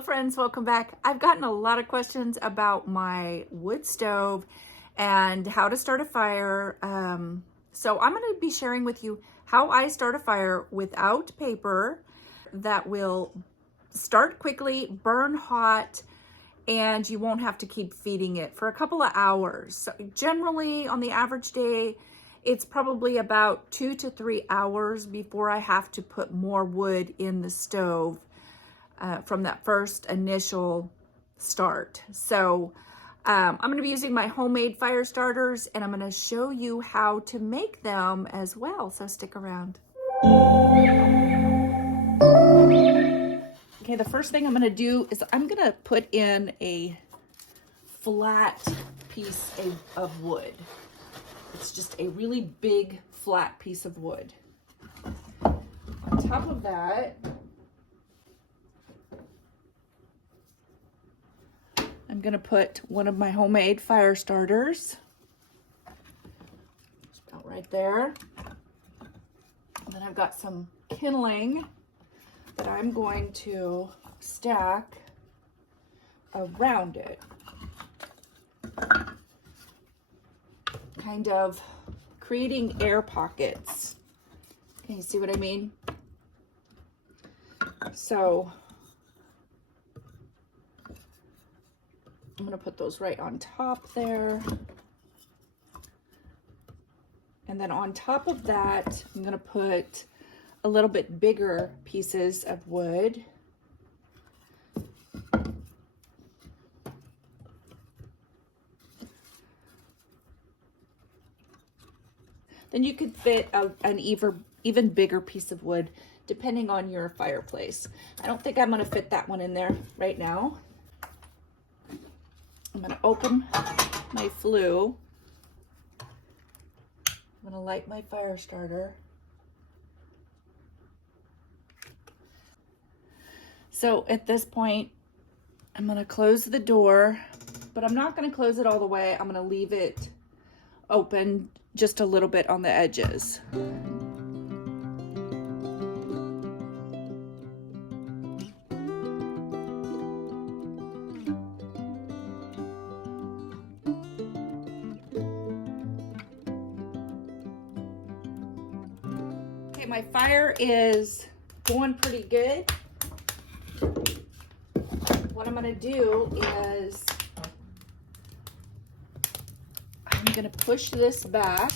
Hello friends, welcome back. I've gotten a lot of questions about my wood stove and how to start a fire. So I'm going to be sharing with you how I start a fire without paper that will start quickly, burn hot, and you won't have to keep feeding it for a couple of hours. So generally on the average day, it's probably about 2 to 3 hours before I have to put more wood in the stove. From that first initial start. So I'm going to be using my homemade fire starters, and I'm going to show you how to make them as well. So stick around. Okay, the first thing I'm going to do is I'm going to put in a flat piece of wood. It's just a really big flat piece of wood. On top of that, I'm going to put one of my homemade fire starters, just about right there. And then I've got some kindling that I'm going to stack around it, kind of creating air pockets. Can you see what I mean? So I'm going to put those right on top there. And then on top of that, I'm going to put a little bit bigger pieces of wood. Then you could fit an even bigger piece of wood depending on your fireplace. I don't think I'm going to fit that one in there right now. I'm going to open my flue. I'm going to light my fire starter. So at this point, I'm going to close the door, but I'm not going to close it all the way. I'm going to leave it open just a little bit on the edges. Okay, my fire is going pretty good. What I'm going to do is I'm going to push this back.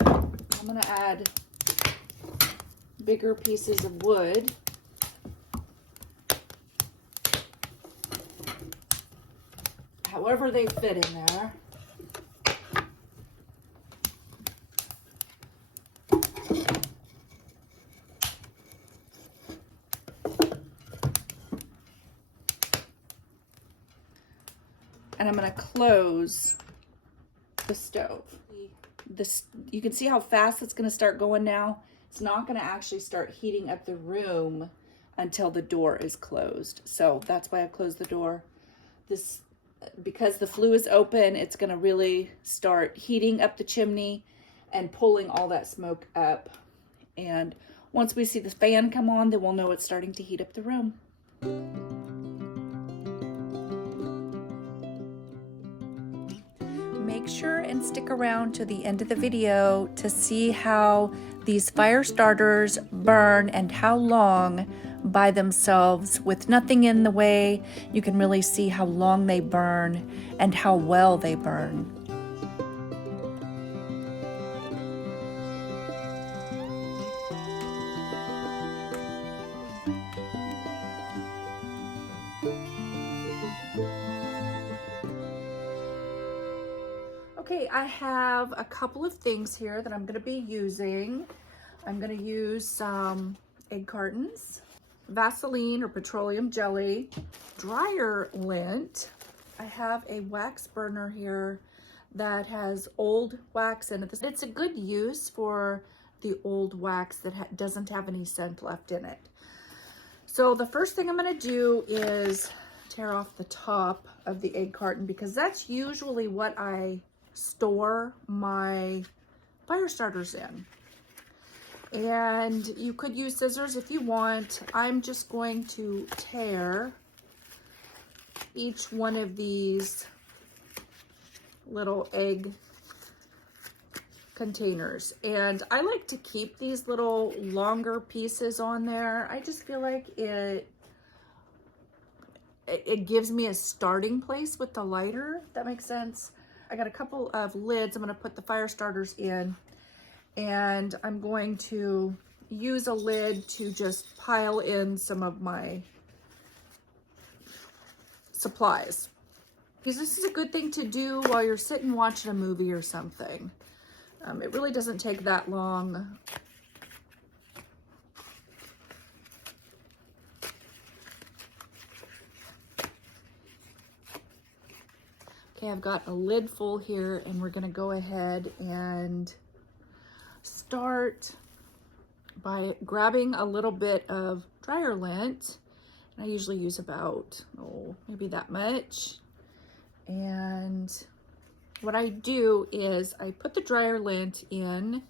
I'm going to add bigger pieces of wood. However they fit in there. And I'm going to close the stove. You can see how fast it's going to start going now. It's not going to actually start heating up the room until the door is closed. So that's why I've closed the door. Because the flue is open, it's going to really start heating up the chimney and pulling all that smoke up. And once we see the fan come on, then we'll know it's starting to heat up the room. Make sure and stick around to the end of the video to see how these fire starters burn and how long by themselves with nothing in the way. You can really see how long they burn and how well they burn. Okay, I have a couple of things here that I'm going to be using. I'm going to use some egg cartons, Vaseline or petroleum jelly, dryer lint. I have a wax burner here that has old wax in it. It's a good use for the old wax that doesn't have any scent left in it. So the first thing I'm going to do is tear off the top of the egg carton, because that's usually what I store my fire starters in. And you could use scissors if you want. I'm just going to tear each one of these little egg containers. And I like to keep these little longer pieces on there. I just feel like it gives me a starting place with the lighter, if that makes sense. I got a couple of lids I'm going to put the fire starters in, and I'm going to use a lid to just pile in some of my supplies, because this is a good thing to do while you're sitting watching a movie or something. It really doesn't take that long. Okay, I've got a lid full here, and we're gonna go ahead and start by grabbing a little bit of dryer lint. I usually use about, maybe that much. And what I do is I put the dryer lint in,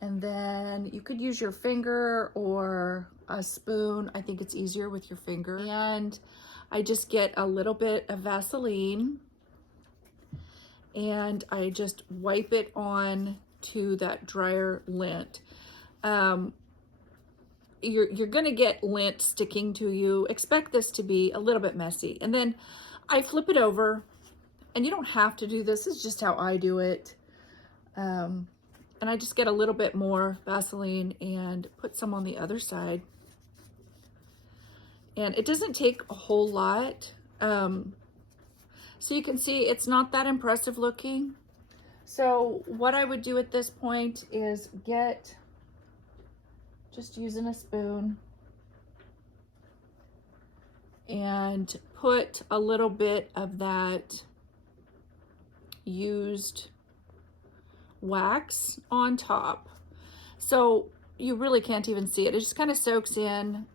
and then you could use your finger or a spoon. I think it's easier with your finger. And I just get a little bit of Vaseline, and I just wipe it on to that dryer lint. You're gonna get lint sticking to you. Expect this to be a little bit messy. And then I flip it over, and you don't have to do this. It's just how I do it. And I just get a little bit more Vaseline and put some on the other side. And it doesn't take a whole lot. So you can see it's not that impressive looking. So what I would do at this point is just using a spoon and put a little bit of that used wax on top. So you really can't even see it. It just kind of soaks in.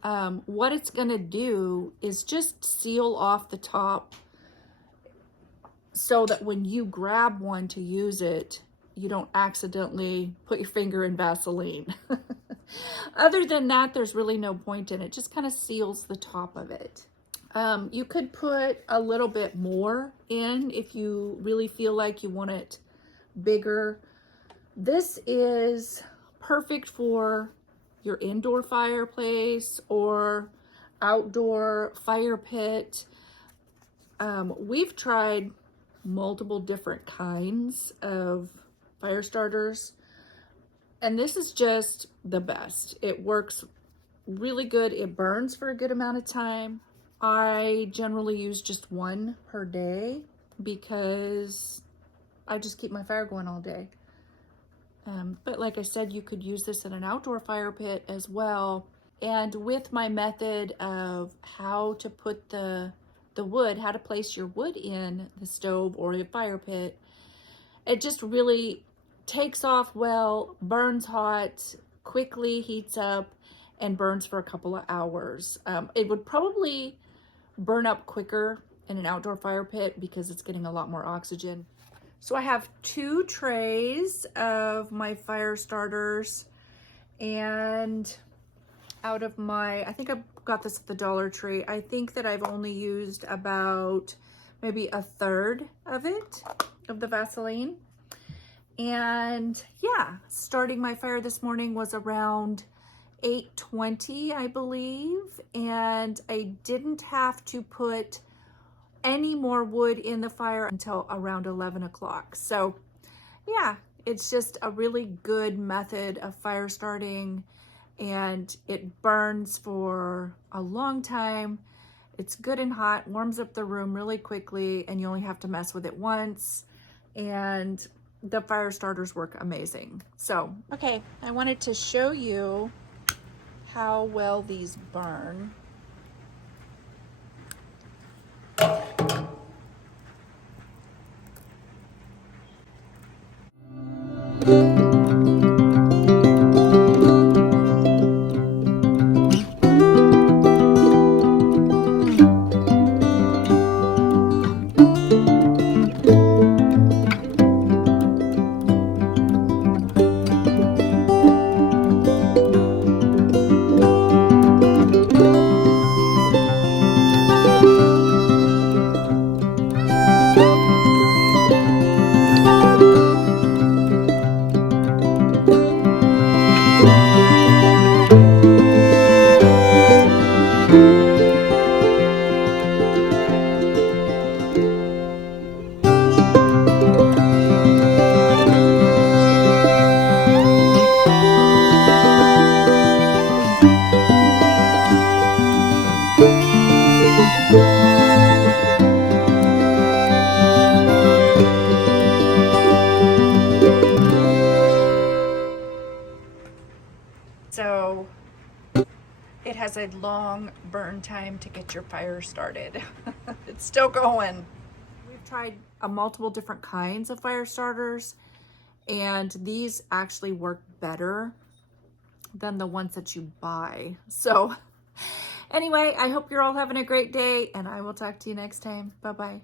What it's gonna do is just seal off the top, so that when you grab one to use it, you don't accidentally put your finger in Vaseline. Other than that, there's really no point in it. Just kind of seals the top of it. You could put a little bit more in if you really feel like you want it bigger. This is perfect for your indoor fireplace or outdoor fire pit. We've tried multiple different kinds of fire starters, and this is just the best. It works really good. It burns for a good amount of time. I generally use just one per day because I just keep my fire going all day. But like I said, you could use this in an outdoor fire pit as well. And with my method of how to put the wood, how to place your wood in the stove or the fire pit, it just really takes off well, burns hot, quickly heats up, and burns for a couple of hours. It would probably burn up quicker in an outdoor fire pit because it's getting a lot more oxygen. So I have 2 trays of my fire starters, and out of my, I think I got this at the Dollar Tree. I think that I've only used about maybe a third of it, of the Vaseline. And yeah, starting my fire this morning was around 8:20, I believe. And I didn't have to put any more wood in the fire until around 11 o'clock. So yeah, it's just a really good method of fire starting, and it burns for a long time. It's good and hot, warms up the room really quickly, and you only have to mess with it once. And the fire starters work amazing. So, okay, I wanted to show you how well these burn. So it has a long burn time to get your fire started. It's still going. We've tried multiple different kinds of fire starters, and these actually work better than the ones that you buy. So anyway, I hope you're all having a great day, and I will talk to you next time. Bye-bye.